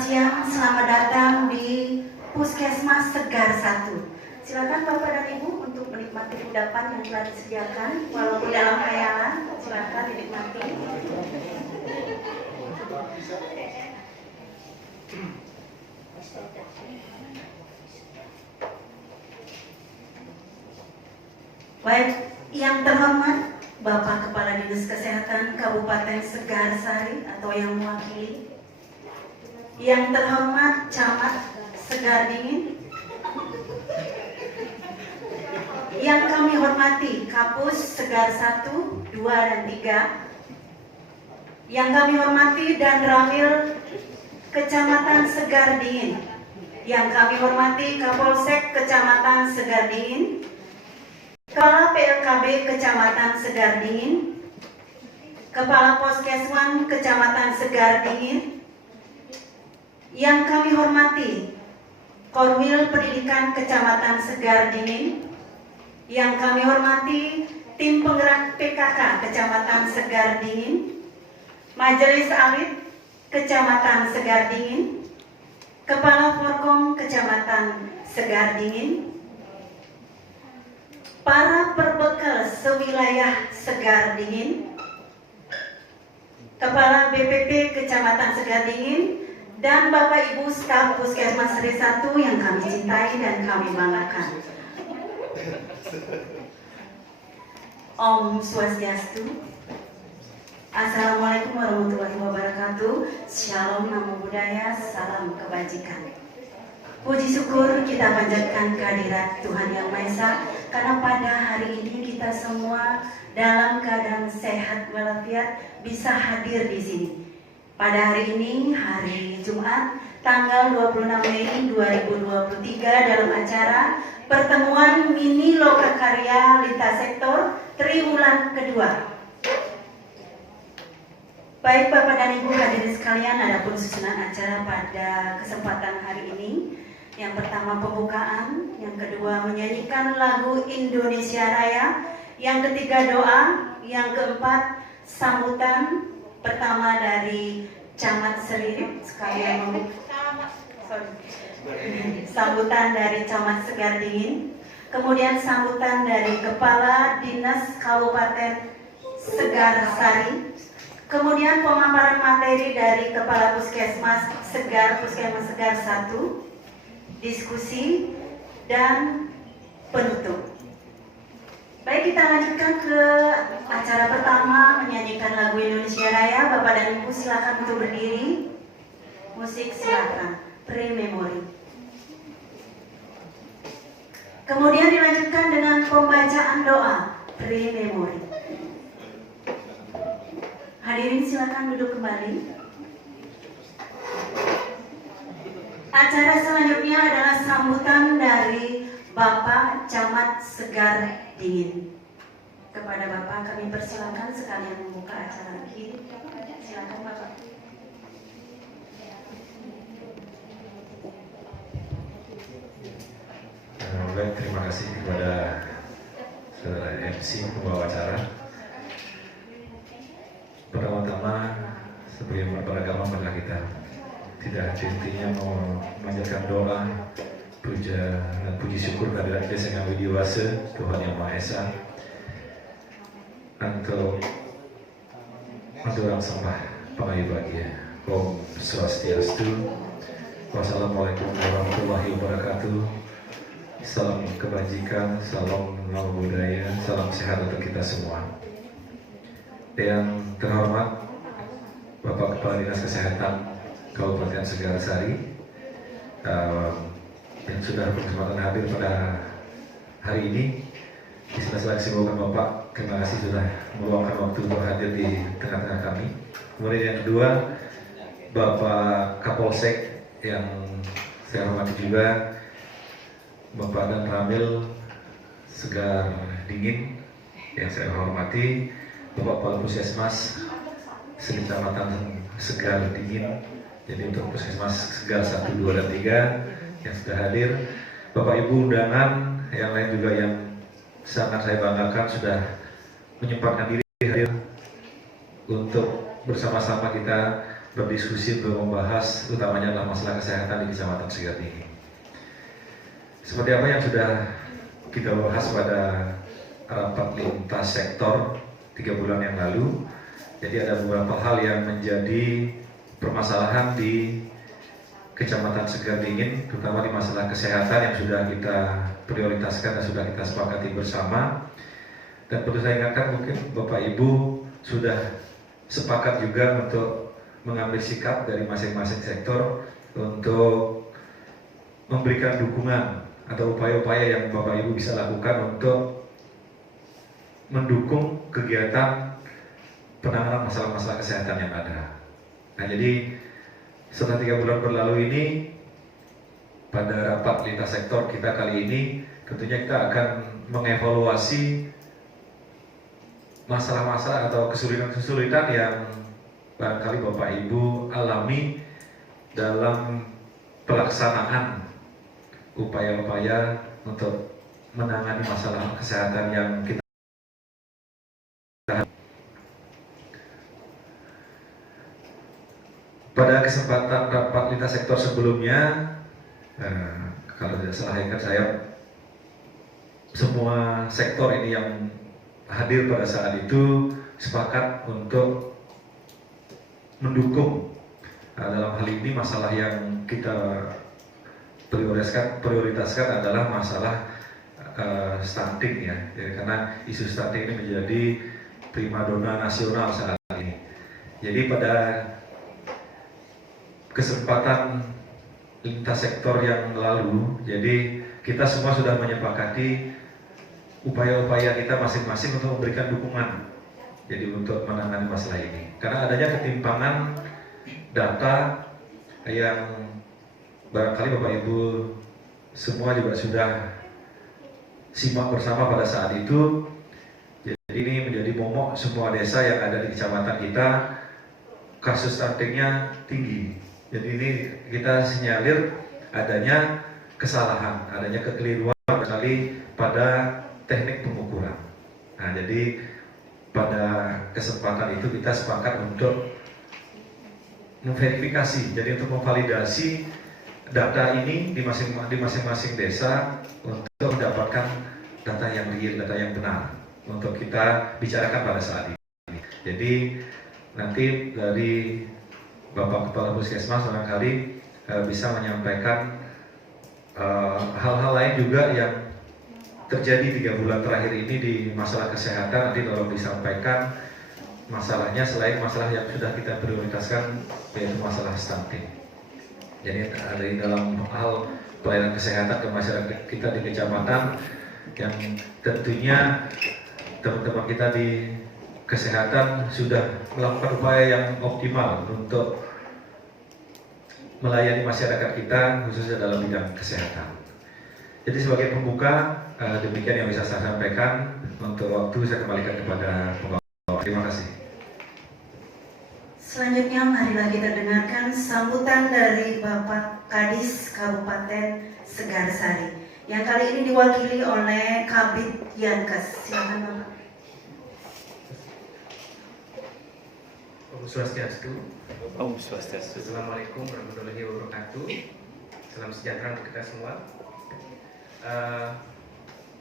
siang, selamat datang di Puskesmas Segar 1. Silakan Bapak dan Ibu untuk menikmati kudapan yang telah disediakan, walaupun dalam khayalan, silakan dinikmati. Baik, yang terhormat Bapak Kepala Dinas Kesehatan Kabupaten Segar Sari atau yang mewakili, yang terhormat Camat Segar Dingin, yang kami hormati Kapus Segar 1, 2, dan 3, yang kami hormati Dan Ramil Kecamatan Segar Dingin, yang kami hormati Kapolsek Kecamatan Segar Dingin, Kepala PLKB Kecamatan Segar Dingin, Kepala Poskeswan Kecamatan Segar Dingin, yang kami hormati Korwil Pendidikan Kecamatan Segar Dingin, yang kami hormati Tim Penggerak PKK Kecamatan Segar Dingin, Majelis Alit Kecamatan Segar Dingin, Kepala Forkom Kecamatan Segar Dingin, para perbekal sewilayah Segar Dingin, Kepala BPP Kecamatan Segar Dingin, dan Bapak Ibu staf Puskesmas Seri 1 yang kami cintai dan kami banggakan. Om Swastiastu. Assalamualaikum warahmatullahi wabarakatuh. Shalom Namo Buddhaya, salam kebajikan. Puji syukur kita panjatkan kehadirat Tuhan Yang Maha Esa, karena pada hari ini kita semua dalam keadaan sehat walafiat bisa hadir di sini. Pada hari ini, hari Jumat, tanggal 26 Mei 2023 dalam acara pertemuan mini Lokakarya Lintas Sektor triwulan kedua. Baik Bapak dan Ibu hadirin sekalian, adapun susunan acara pada kesempatan hari ini. Yang pertama pembukaan, yang kedua menyanyikan lagu Indonesia Raya, yang ketiga doa, yang keempat sambutan pertama dari Camat Seri, sekalian sambutan dari Camat Segar Dingin, kemudian sambutan dari Kepala Dinas Kabupaten Segar Sari, kemudian pemaparan materi dari Kepala Puskesmas Segar 1, diskusi, dan penutup. Baik, kita lanjutkan ke acara pertama, menyanyikan lagu Indonesia Raya. Bapak dan Ibu silakan untuk berdiri. Musik silakan, pre-memori. Kemudian dilanjutkan dengan pembacaan doa, pre-memori. Hadirin silakan duduk kembali. Acara selanjutnya adalah sambutan dari Bapak Camat Segar Dingin. Kepada Bapak kami persilakan sekalian membuka acara ini. Silakan Bapak. Baik, terima kasih kepada saudara MC pembawa acara. Pertama-tama sebelum beragama pada kita tidak henti-hentinya mau memanjatkan doa, puja dan puji syukur kehadirat Desa Yang Widiwasa, Tuhan Yang Maha Esa, untuk orang sembah pangayu bahagia. Om Swastiastu. Wassalamualaikum warahmatullahi wabarakatuh. Salam kebajikan, salam Namo Buddhaya, salam sehat untuk kita semua. Yang terhormat Bapak Kepala Dinas Kesehatan Kabupaten Segar Sari, yang sudah berkesempatan hadir pada hari ini. Di sela-sela kesibukan Bapak, terima kasih sudah meluangkan waktu untuk hadir di tengah-tengah kami. Kemudian yang kedua, Bapak Kapolsek yang saya hormati juga, Bapak Dan Ramil Segar Dingin yang saya hormati, Bapak Kepala Puskesmas Kecamatan Segar Dingin, jadi untuk Puskesmas Segar 1, 2, dan 3 yang sudah hadir, Bapak Ibu undangan yang lain juga yang sangat saya banggakan sudah menyempatkan diri hadir untuk bersama-sama kita berdiskusi untuk membahas utamanya adalah masalah kesehatan di Kecamatan Segar ini. Seperti apa yang sudah kita bahas pada rapat lintas sektor 3 bulan yang lalu, jadi ada beberapa hal yang menjadi permasalahan di Kecamatan Segar Dingin, terutama di masalah kesehatan yang sudah kita prioritaskan dan sudah kita sepakati bersama. Dan perlu saya ingatkan, mungkin Bapak Ibu sudah sepakat juga untuk mengambil sikap dari masing-masing sektor untuk memberikan dukungan atau upaya-upaya yang Bapak Ibu bisa lakukan untuk mendukung kegiatan penanganan masalah-masalah kesehatan yang ada. Nah, jadi setelah 3 bulan berlalu ini, pada rapat lintas sektor kita kali ini, tentunya kita akan mengevaluasi masalah-masalah atau kesulitan-kesulitan yang barangkali Bapak Ibu alami dalam pelaksanaan upaya-upaya untuk menangani masalah kesehatan yang kita. Pada kesempatan rapat lintas sektor sebelumnya, kalau tidak salah ingat saya, semua sektor ini yang hadir pada saat itu sepakat untuk mendukung dalam hal ini masalah yang kita prioritaskan adalah masalah stunting ya. Jadi, karena isu stunting ini menjadi primadona nasional saat ini. Jadi pada kesempatan lintas sektor yang lalu, jadi kita semua sudah menyepakati upaya-upaya kita masing-masing untuk memberikan dukungan, jadi untuk menangani masalah ini. Karena adanya ketimpangan data yang barangkali Bapak Ibu semua juga sudah simak bersama pada saat itu. Jadi ini menjadi momok semua desa yang ada di kecamatan kita, kasus stuntingnya tinggi. Jadi ini kita sinyalir adanya kesalahan, adanya kekeliruan barangkali pada teknik pengukuran. Nah, jadi pada kesempatan itu kita sepakat untuk memverifikasi, jadi untuk memvalidasi data ini di masing-masing desa untuk mendapatkan data yang real, data yang benar untuk kita bicarakan pada saat ini. Jadi nanti dari Bapak Kepala Puskesmas barangkali bisa menyampaikan hal-hal lain juga yang terjadi 3 bulan terakhir ini di masalah kesehatan. Nanti tolong disampaikan masalahnya selain masalah yang sudah kita prioritaskan, yaitu masalah stunting. Jadi dari dalam hal pelayanan kesehatan ke masyarakat kita di kecamatan, yang tentunya teman-teman kita di kesehatan sudah melakukan upaya yang optimal untuk melayani masyarakat kita khususnya dalam bidang kesehatan. Jadi sebagai pembuka, demikian yang bisa saya sampaikan. Untuk waktu saya kembalikan kepada pembawa. Terima kasih. Selanjutnya marilah kita dengarkan sambutan dari Bapak Kadis Kabupaten Segarsari yang kali ini diwakili oleh Kabid Yankes. Silakan Bapak. Om Swastiastu. Om Swastiastu. Assalamualaikum warahmatullahi wabarakatuh. Salam sejahtera untuk kita semua.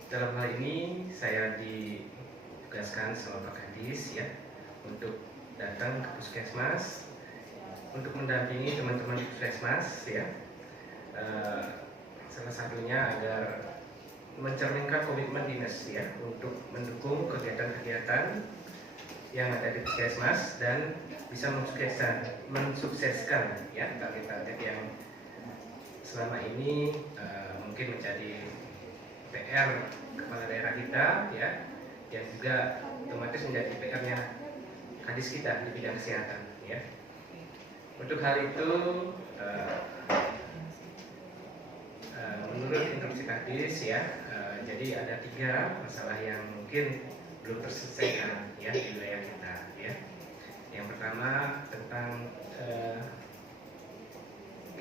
Dalam hal ini saya ditugaskan sama Pak Kadis ya untuk datang ke puskesmas untuk mendampingi teman-teman di puskesmas ya. Salah satunya agar mencerminkan komitmen dinas ya untuk mendukung kegiatan-kegiatan yang ada di puskesmas dan bisa mensukseskan ya target-target yang selama ini mungkin menjadi PR kepala daerah kita ya, yang juga otomatis menjadi PR-nya Kadis kita di bidang kesehatan ya. Untuk hal itu menurut instruksi Kadis ya, jadi ada 3 masalah yang mungkin belum terselesaikan ya di wilayah kita ya. Yang pertama tentang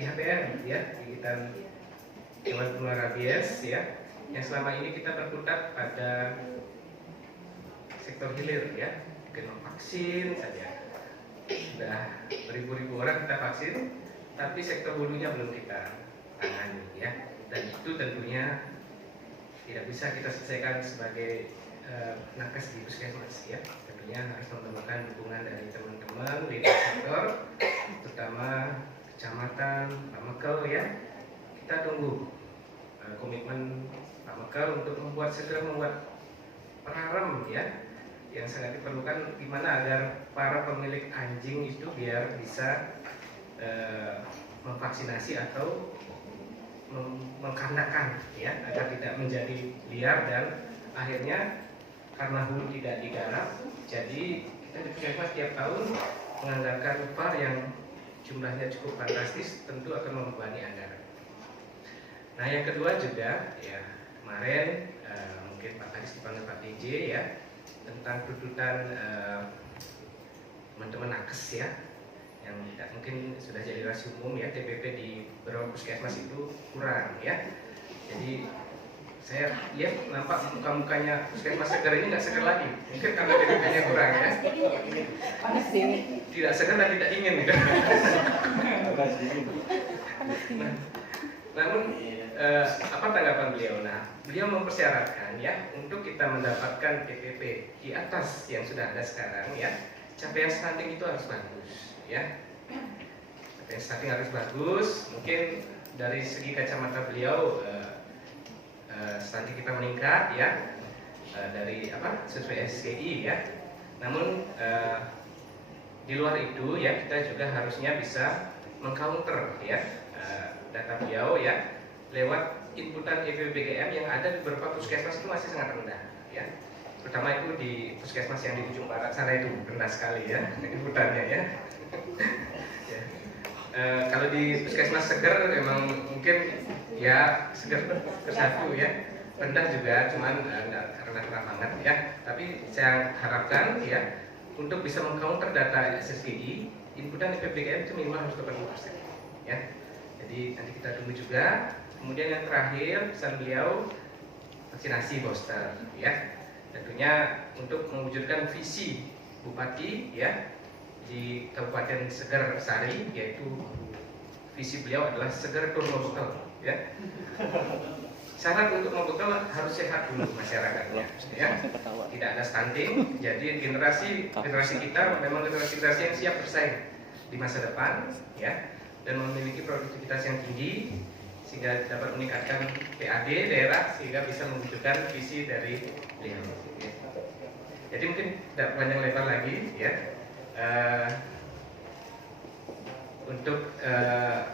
IHPR ya, gigitan hewan penular rabies ya, yang selama ini kita berkutat pada sektor hilir ya, mungkin vaksin saja. sudah beribu-ribu orang kita vaksin, tapi sektor hulunya belum kita tangani ya. Dan itu tentunya tidak bisa kita selesaikan sebagai nakes di puskesmas ya. Tentunya harus memerlukan dukungan dari teman-teman di sektor, terutama kecamatan, Pak Mekel ya. Kita tunggu komitmen Pak Mekel untuk segera membuat perarem ya, yang sangat diperlukan, gimana agar para pemilik anjing itu biar bisa memvaksinasi atau mengkandakan ya, agar tidak menjadi liar dan akhirnya karena hulu tidak digarap, jadi kita di puskesmas tiap tahun menganggarkan upah yang jumlahnya cukup fantastis, tentu akan membebani anggaran. Nah yang kedua juga ya, kemarin mungkin Pak Kadis dipanggil Pak PJ ya, tentang tuntutan teman-teman nakes ya, yang mungkin sudah jadi rahasia umum ya, TPP di beberapa puskesmas itu kurang ya. Jadi saya lihat nampak muka-mukanya puskesmas segar ini nggak segar lagi, mungkin karena TPP-nya kurang ya. Tidak segar dan tidak ingin gitu. Namun apa tanggapan beliau? Nah, beliau mempersyaratkan ya, untuk kita mendapatkan TPP di atas yang sudah ada sekarang ya, capaian stunting itu harus bagus ya. Capaian stunting harus bagus. Mungkin dari segi kacamata beliau stunting kita meningkat ya, dari sesuai SGI ya. Namun di luar itu ya, kita juga harusnya bisa mengcounter ya data beliau ya, lewat inputan EPBGM yang ada di beberapa puskesmas itu masih sangat rendah ya. Terutama itu di puskesmas yang di ujung barat sana itu rendah sekali ya inputannya ya. Ya. Kalau di puskesmas Seger memang mungkin ya Seger ke satu ya, rendah juga, cuman rendah banget ya. Tapi saya harapkan ya, untuk bisa mengcounter data SSGI, inputan EPBGM itu minimal harus 80% ya. Jadi nanti kita tunggu juga. Kemudian yang terakhir, pesan beliau vaksinasi booster ya. Tentunya untuk mewujudkan visi Bupati ya di Kabupaten Seger Sari, yaitu visi beliau adalah Seger Tur Membekal ya. Syarat untuk membekal harus sehat dulu masyarakatnya ya. Tidak ada stunting, jadi generasi kita memang generasi yang siap bersaing di masa depan ya, dan memiliki produktivitas yang tinggi sehingga dapat meningkatkan PAD daerah sehingga bisa mewujudkan visi dari beliau. Ya. Jadi mungkin tidak panjang lebar lagi ya. Untuk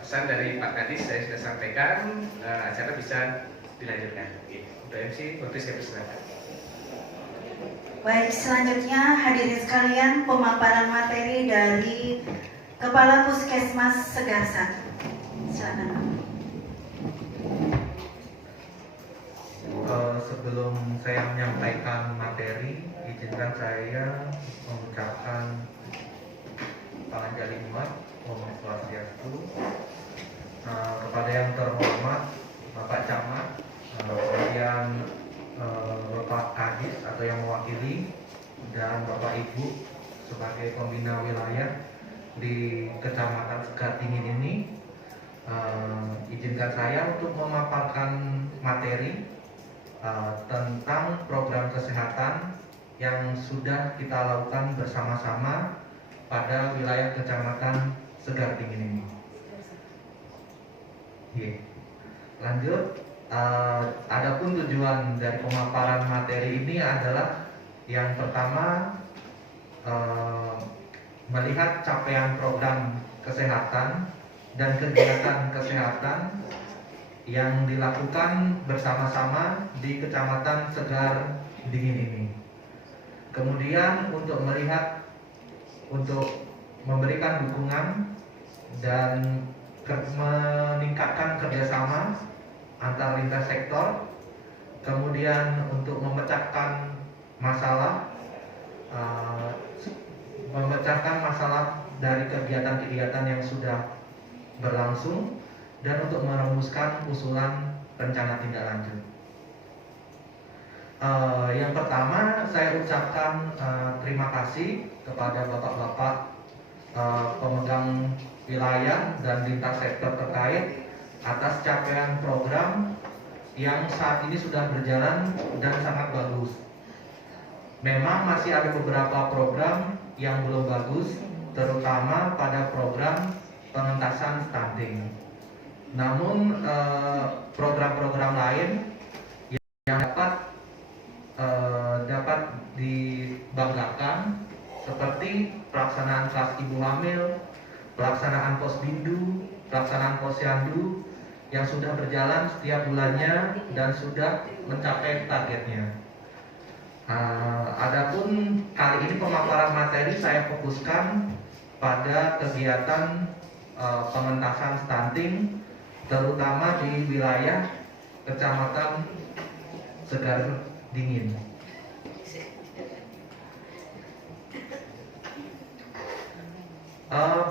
pesan dari Pak Kadis saya sudah sampaikan, acara bisa dilanjutkan. Untuk MC, waktu saya persilakan. Baik, selanjutnya hadirin sekalian, pemaparan materi dari Kepala Puskesmas Segar 1. Silakan. Sebelum saya menyampaikan materi, izinkan saya mengucapkan Salam Jalimat, Om Swastiastu, kepada yang terhormat Bapak Camat, kemudian Bapak Kadis atau yang mewakili, dan Bapak Ibu sebagai pembina wilayah di Kecamatan Segar Dingin ini. Izinkan saya untuk memaparkan materi tentang program kesehatan yang sudah kita lakukan bersama-sama pada wilayah Kecamatan Segar Dingin ini. Lanjut, adapun tujuan dari pemaparan materi ini adalah yang pertama, melihat capaian program kesehatan dan kegiatan kesehatan yang dilakukan bersama-sama di Kecamatan Segar Dingin ini. Kemudian untuk memberikan dukungan dan meningkatkan kerjasama antar lintas sektor, kemudian untuk memecahkan masalah dari kegiatan-kegiatan yang sudah berlangsung, dan untuk merumuskan usulan rencana tindak lanjut. Yang pertama, saya ucapkan terima kasih kepada bapak-bapak pemegang wilayah dan lintas sektor terkait atas capaian program yang saat ini sudah berjalan dan sangat bagus. Memang masih ada beberapa program yang belum bagus, terutama pada program pengentasan stunting. Namun program-program lain yang dapat dibanggakan seperti pelaksanaan kelas ibu hamil, pelaksanaan posbindu, pelaksanaan posyandu yang sudah berjalan setiap bulannya dan sudah mencapai targetnya. Adapun kali ini pemaparan materi saya fokuskan pada kegiatan pengentasan stunting, terutama di wilayah Kecamatan Segar Dingin.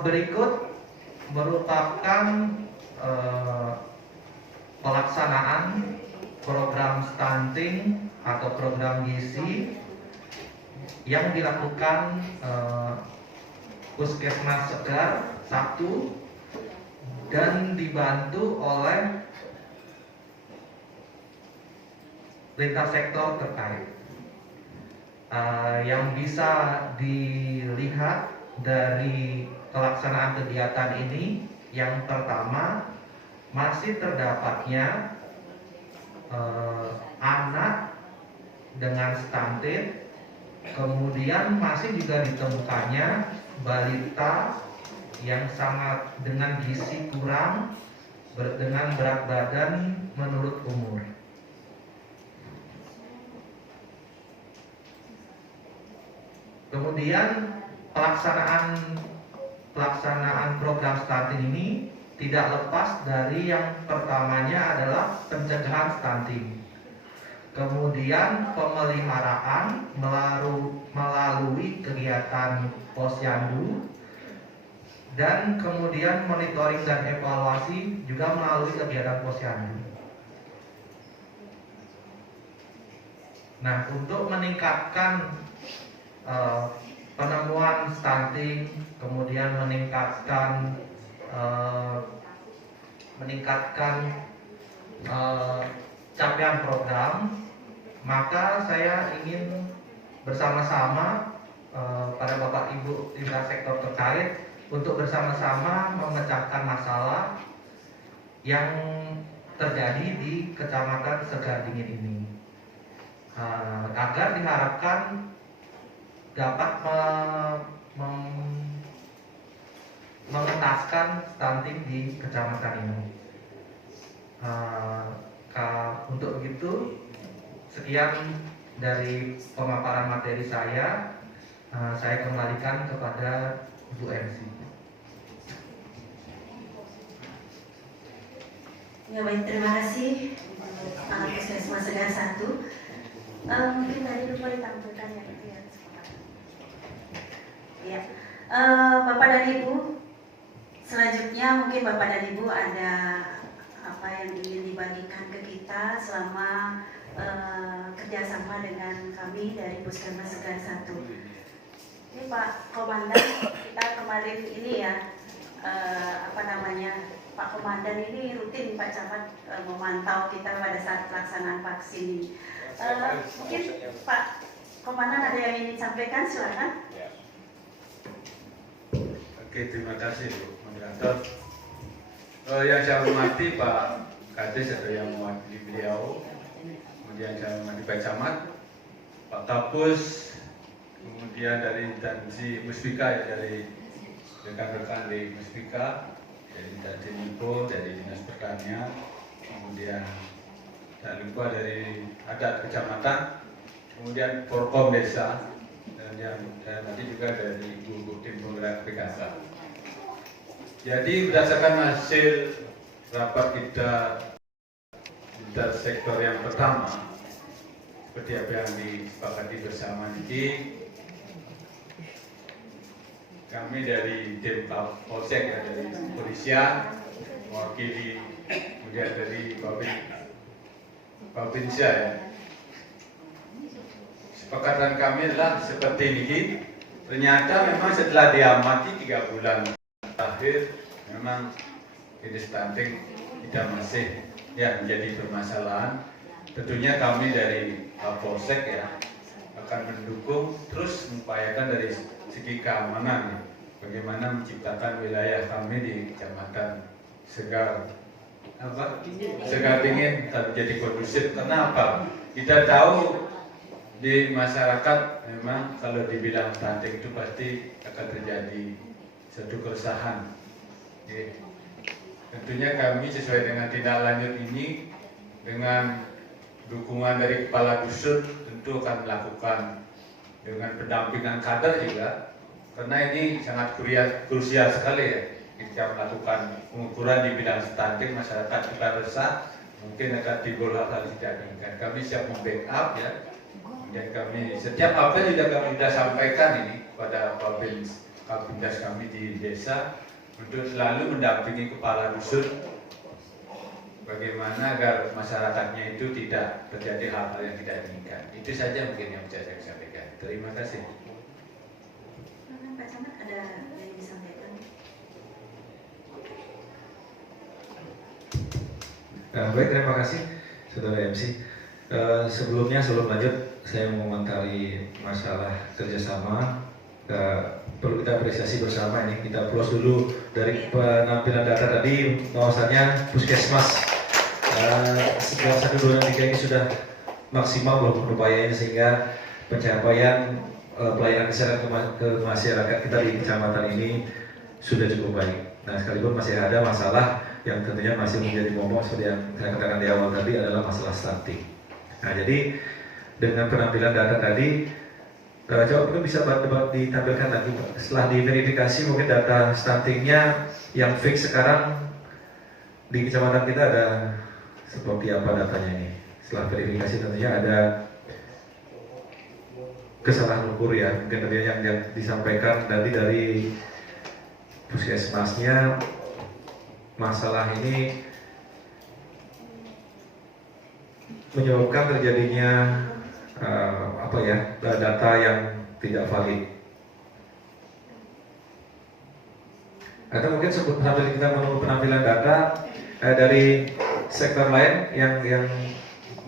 Berikut merupakan pelaksanaan program stunting atau program gizi yang dilakukan Puskesmas Segar 1 dan dibantu oleh lintas sektor terkait. Yang bisa dilihat dari pelaksanaan kegiatan ini, yang pertama masih terdapatnya anak dengan stunted, kemudian masih juga ditemukannya balita yang sangat dengan gizi kurang dengan berat badan menurut umur. Kemudian pelaksanaan program stunting ini tidak lepas dari yang pertamanya adalah pencegahan stunting, kemudian pemeliharaan melalui kegiatan posyandu, dan kemudian monitoring dan evaluasi juga melalui kegiatan posyandu. Nah, untuk meningkatkan penemuan stunting, kemudian meningkatkan capaian program, maka saya ingin bersama-sama pada Bapak Ibu lintas sektor terkait untuk bersama-sama memecahkan masalah yang terjadi di Kecamatan Segar Dingin ini, agar diharapkan dapat mengentaskan stunting di kecamatan ini. Untuk begitu, sekian dari pemaparan materi saya kembalikan kepada Bu MC. Ya baik, terima kasih Pak Puskesmas Segar 1. Mungkin tadi lupa ditampilkan ya itu ya. Ya, Bapak dan Ibu, selanjutnya mungkin Bapak dan Ibu ada apa yang ingin dibagikan ke kita selama kerjasama dengan kami dari Puskesmas Segar 1. Ini Pak Komandan, kita kemarin ini ya, Pak Komandan ini rutin Pak Camat memantau kita pada saat pelaksanaan vaksin ini. Mungkin Pak Komandan ada yang ingin disampaikan, silakan. Oke, terima kasih Bu Moderator. Yang saya hormati Pak Kades atau yang mewakili beliau, kemudian saya hormati Pak Camat, Pak Kapus, kemudian dari instansi Muspika ya, dari rekan-rekan di Muspika, dari instansi Nipo, dari Dinas Pertanian, kemudian tak lupa dari adat kecamatan, kemudian Forkom Desa, dan yang saya hormati juga dari Ibu tim penggerak PKK. Jadi berdasarkan hasil rapat kita lintas sektor yang pertama, seperti apa yang disepakati bersama ini, kami dari tim Polsek ya, dari kepolisian mewakili, kemudian dari Babinsa ya. Kesepakatan kami adalah seperti ini, ternyata memang setelah diamati 3 bulan terakhir memang ini stunting kita masih menjadi permasalahan. Tentunya kami dari Polsek akan mendukung terus mengupayakan dari segi keamanan bagaimana menciptakan wilayah kami di Kecamatan Segar Dingin menjadi kondusif. Kenapa? Kita tahu di masyarakat memang kalau dibilang stunting itu pasti akan terjadi satu keresahan. Tentunya kami sesuai dengan tindak lanjut ini dengan dukungan dari kepala dusun tentu akan melakukan dengan pendampingan kader juga, karena ini sangat krusial sekali kita melakukan pengukuran di bidang stunting. Masyarakat kita resah, mungkin akan timbul hal-hal tidak diinginkan. Kami siap membackup dan kami setiap apa juga kami sudah sampaikan ini pada Kapolres kami di desa untuk selalu mendampingi kepala dusun bagaimana agar masyarakatnya itu tidak terjadi hal-hal yang tidak diinginkan. Itu saja mungkin yang bisa saya sampaikan. Terima kasih. Pak Camat ada yang disampaikan? Baik, terima kasih Saudara MC. Sebelum lanjut, saya mau mengomentari masalah kerjasama. Perlu kita apresiasi bersama ini. Kita close dulu dari penampilan data tadi, bahwasannya Puskesmas sejak 1-2-3 ini sudah maksimal walaupun upayanya, sehingga pencapaian pelayanan kesehatan ke masyarakat kita di kecamatan ini sudah cukup baik. Nah, sekalipun masih ada masalah yang tentunya masih menjadi momok seperti yang saya katakan di awal tadi, adalah masalah stunting. Nah, jadi dengan penampilan data tadi, coba mungkin bisa ditampilkan lagi setelah diverifikasi mungkin data stuntingnya yang fix sekarang di kecamatan kita ada seperti apa datanya ini. Setelah verifikasi tentunya ada kesalahan ukur mungkin tadi yang disampaikan tadi dari Puskesmasnya. Masalah ini menyebabkan terjadinya data yang tidak valid. Atau mungkin sambil kita menunggu penampilan data dari sektor lain yang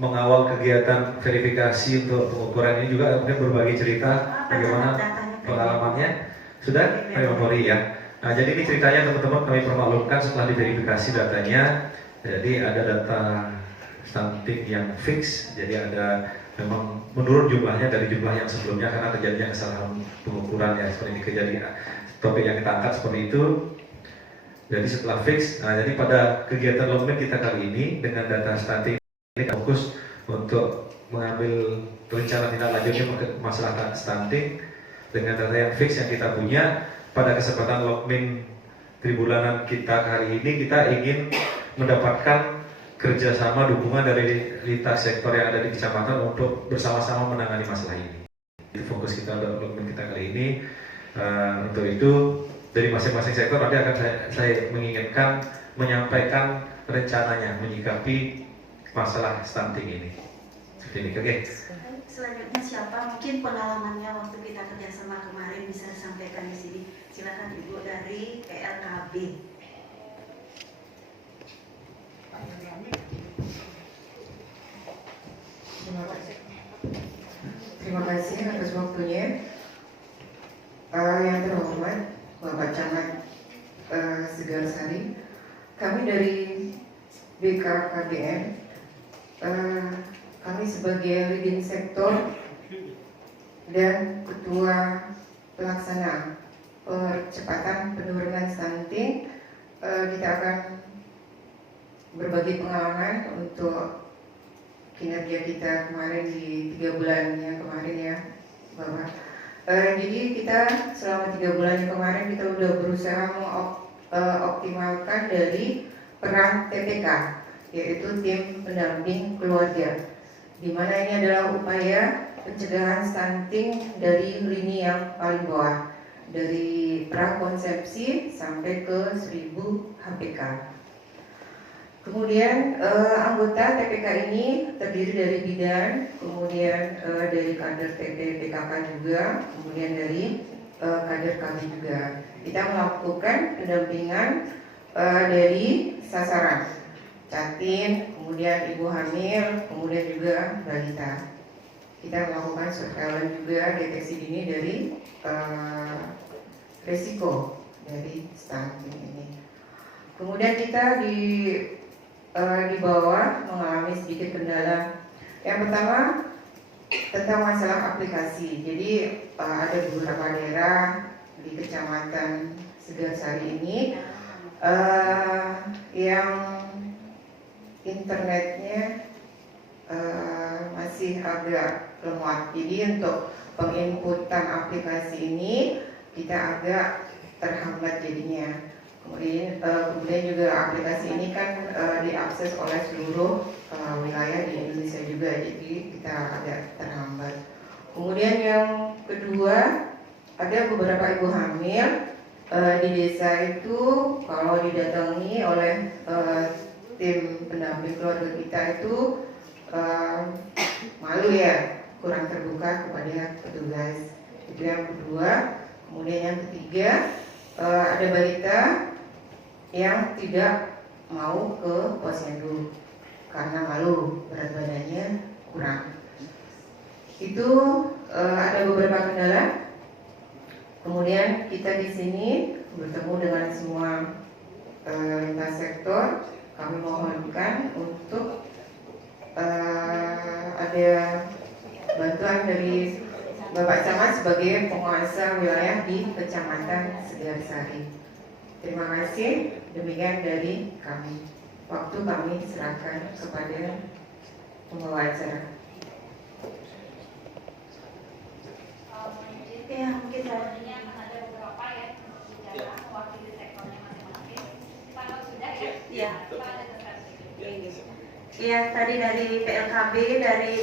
mengawal kegiatan verifikasi untuk pengukuran ini juga mungkin berbagi cerita bagaimana pengalamannya. Sudah kami memori Nah, jadi ini ceritanya teman-teman kami permaklumkan setelah diverifikasi datanya. Jadi ada data stunting yang fix, jadi ada memang menurun jumlahnya dari jumlah yang sebelumnya karena terjadinya kesalahan pengukuran seperti ini, kejadian topik yang kita angkat seperti itu. Jadi setelah fix, jadi pada kegiatan Lokmin kita kali ini dengan data stunting ini fokus untuk mengambil rencana tindak lanjutnya masalah stunting dengan data yang fix yang kita punya. Pada kesempatan Lokmin tribulanan kita hari ini, kita ingin mendapatkan kerjasama dukungan dari lintas sektor yang ada di kecamatan untuk bersama-sama menangani masalah ini. Itu fokus kita untuk Lokmin kita kali ini. Untuk itu dari masing-masing sektor nanti akan saya menginginkan menyampaikan rencananya menyikapi masalah stunting ini. Seperti ini, oke? Selanjutnya siapa? Mungkin pengalamannya waktu kita kerjasama kemarin bisa disampaikan di sini. Silakan Ibu dari PLKB. Terima kasih atas waktunya. Yang terhormat Bapak Camat Segarsari, kami dari BKKBN, kami sebagai leading sektor dan ketua pelaksana percepatan penurunan stunting, kita akan berbagi pengalaman untuk kinerja kita kemarin di 3 bulan yang kemarin Bapak. Jadi kita selama 3 bulan yang kemarin kita sudah berusaha mengoptimalkan dari peran TPK, yaitu tim pendamping keluarga, di mana ini adalah upaya pencegahan stunting dari lini yang paling bawah, dari prakonsepsi sampai ke 1000 HPK. Kemudian anggota TPK ini terdiri dari bidan, kemudian dari kader TP PKK juga, kemudian dari kader kami juga. Kita melakukan pendampingan dari sasaran catin, kemudian ibu hamil, kemudian juga balita. Kita melakukan surveillance juga deteksi dini dari risiko dari stunting ini. Kemudian kita di bawah mengalami sedikit kendala. Yang pertama tentang masalah aplikasi. Jadi ada beberapa daerah di Kecamatan Segarsari ini yang internetnya masih agak lemot. Jadi untuk penginputan aplikasi ini kita agak terhambat jadinya. Kemudian juga aplikasi ini kan diakses oleh seluruh wilayah di Indonesia juga, jadi kita agak terhambat. Kemudian yang kedua, ada beberapa ibu hamil di desa itu kalau didatangi oleh tim pendamping keluarga kita itu malu ya, kurang terbuka kepada petugas. Itu yang kedua. Kemudian yang ketiga, ada balita yang tidak mau ke posyandu karena malu, berat badannya kurang. Itu ada beberapa kendala. Kemudian kita di sini bertemu dengan semua lintas sektor. Kami mohonkan untuk ada bantuan dari Bapak Camat sebagai penguasa wilayah di Kecamatan Segarsari. Terima kasih. Demikian dari kami. Waktu kami serahkan kepada pembawa acara. Ya, mungkin selanjutnya akan ada beberapa ya bicara mewakili sektornya masing-masing. Kalau sudah ya, Iya. kita ada terserah. Iya, tadi dari PLKB, dari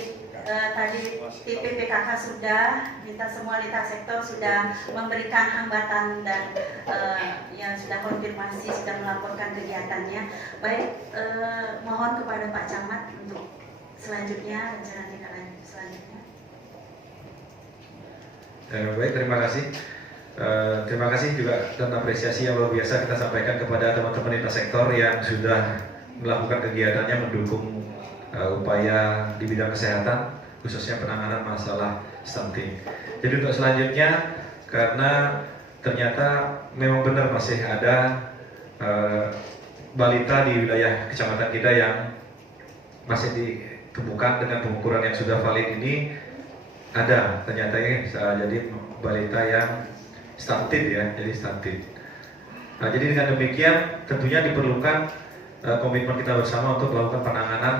tadi IP PKK sudah, minta semua lintas sektor sudah memberikan hambatan dan yang sudah konfirmasi, sudah melaporkan kegiatannya. Baik, mohon kepada Pak Camat untuk selanjutnya, rencana tindak lanjut selanjutnya. Baik, terima kasih. Terima kasih juga dan apresiasi yang luar biasa kita sampaikan kepada teman-teman lintas sektor yang sudah melakukan kegiatannya mendukung upaya di bidang kesehatan, khususnya penanganan masalah stunting. Jadi untuk selanjutnya, karena ternyata memang benar masih ada balita di wilayah kecamatan kita yang masih ditemukan dengan pengukuran yang sudah valid ini, ada ternyata ya, jadi balita yang stunted ya, jadi stunted. Nah, jadi dengan demikian tentunya diperlukan komitmen kita bersama untuk melakukan penanganan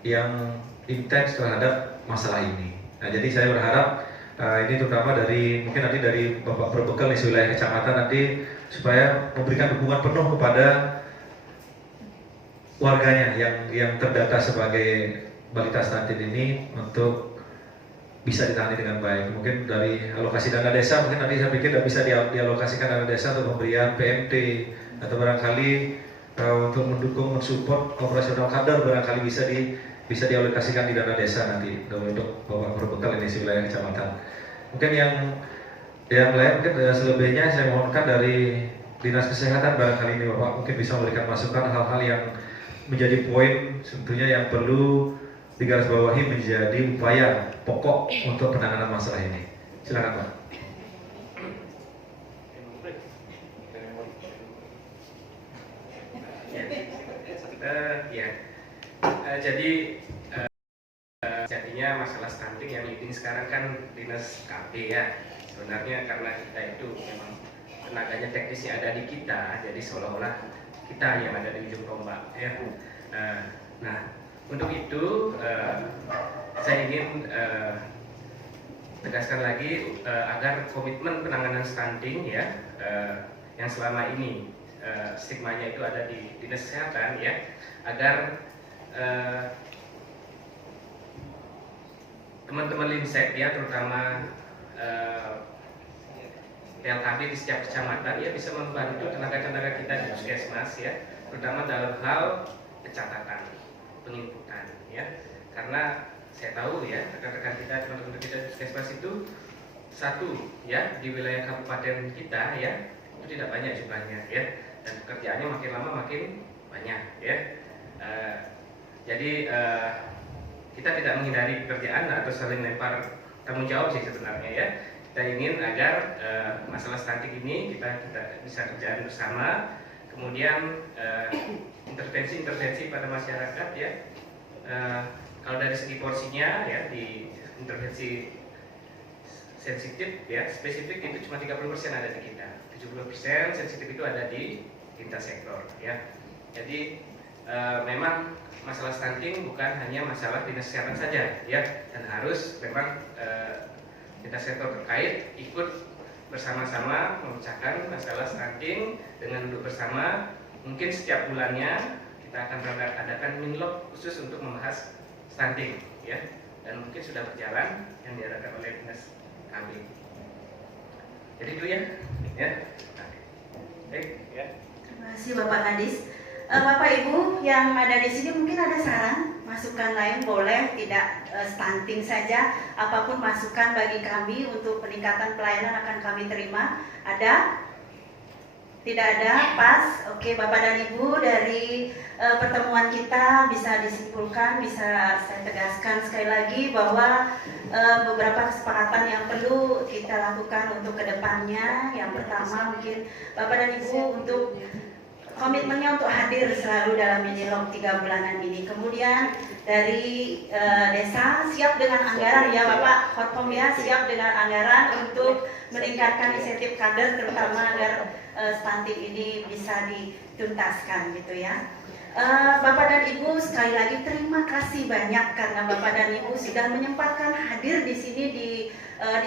yang intens terhadap masalah ini. Nah, jadi saya berharap ini terutama dari mungkin nanti dari Bapak Berbekal di wilayah kecamatan nanti supaya memberikan dukungan penuh kepada warganya yang terdata sebagai balita stunted ini untuk bisa ditangani dengan baik. Mungkin dari alokasi dana desa, mungkin nanti saya pikir tidak bisa dialokasikan dana desa untuk pemberian PMT atau barangkali untuk mendukung mensupport operasional kader barangkali bisa dialokasikan di dana desa nanti untuk Bapak Berbekal ini di wilayah kecamatan. Mungkin yang lain mungkin selebihnya saya mohonkan dari Dinas Kesehatan barangkali ini Bapak mungkin bisa memberikan masukan hal-hal yang menjadi poin tentunya yang perlu digarisbawahi menjadi upaya pokok untuk penanganan masalah ini. Silakan Pak. Jadinya masalah stunting yang leading sekarang kan Dinas KB ya. Sebenarnya karena kita itu memang tenaganya teknisnya ada di kita, jadi seolah-olah kita yang ada di ujung tombak ya. Nah, untuk itu saya ingin tegaskan lagi agar komitmen penanganan stunting ya yang selama ini stigmanya itu ada di Dinas Kesehatan ya, agar teman-teman Linsek ya, terutama PLKB di setiap kecamatan ya bisa membantu tenaga-tenaga kita di puskesmas ya, terutama dalam hal pencatatan, penginputan ya, karena saya tahu ya rekan-rekan kita, teman-teman kita di puskesmas itu satu ya di wilayah kabupaten kita ya itu tidak banyak jumlahnya ya, dan pekerjaannya makin lama makin banyak ya. Jadi kita tidak menghindari pekerjaan atau saling lempar tanggung jawab sih sebenarnya ya. Kita ingin agar masalah stunting ini kita bisa kerjaan bersama. Kemudian intervensi pada masyarakat ya. Kalau dari segi porsinya ya di intervensi sensitif ya spesifik itu cuma 30% ada di kita, 70% sensitif itu ada di lintas sektor ya. Jadi memang masalah stunting bukan hanya masalah dinas kesehatan saja ya, dan harus memang lintas sektor terkait ikut bersama-sama memecahkan masalah stunting dengan duduk bersama. Mungkin setiap bulannya kita akan adakan minlog khusus untuk membahas stunting ya, dan mungkin sudah berjalan yang diadakan oleh dinas kami. Jadi itu ya. Baik ya. Terima kasih Bapak Kadis. Bapak Ibu yang ada di sini mungkin ada saran, masukan lain boleh, tidak stunting saja, apapun masukan bagi kami untuk peningkatan pelayanan akan kami terima. Ada? Tidak ada? Pas? Oke, Bapak dan Ibu, dari pertemuan kita bisa disimpulkan, bisa saya tegaskan sekali lagi bahwa beberapa kesepakatan yang perlu kita lakukan untuk kedepannya. Yang pertama mungkin Bapak dan Ibu untuk komitmennya untuk hadir selalu dalam minilog 3 bulanan ini. Kemudian dari desa siap dengan anggaran ya Bapak Horkom ya, siap dengan anggaran untuk meningkatkan insentif kader terutama agar stunting ini bisa dituntaskan gitu ya. Bapak dan Ibu sekali lagi terima kasih banyak karena Bapak dan Ibu sudah menyempatkan hadir di sini di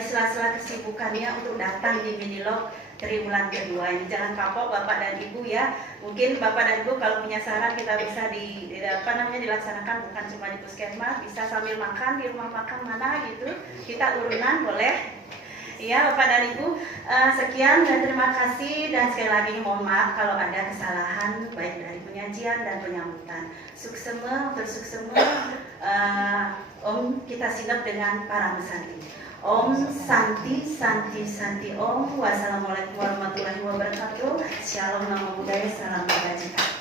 sela-sela kesibukannya untuk datang di minilog triwulan kedua ini. Jangan kapok Bapak dan Ibu ya. Mungkin Bapak dan Ibu kalau punya saran kita bisa dilaksanakan bukan cuma di puskesmas, bisa sambil makan di rumah makan mana gitu. Kita urunan boleh. Iya Bapak dan Ibu, sekian dan terima kasih, dan sekali lagi mohon maaf kalau ada kesalahan baik dari penyajian dan penyambutan. Suksema, Om kita sinap dengan para mesanti. Om Santi Santi Santi Om. Wassalamualaikum warahmatullahi wabarakatuh. Shalom, nama budaya, salam kebajikan.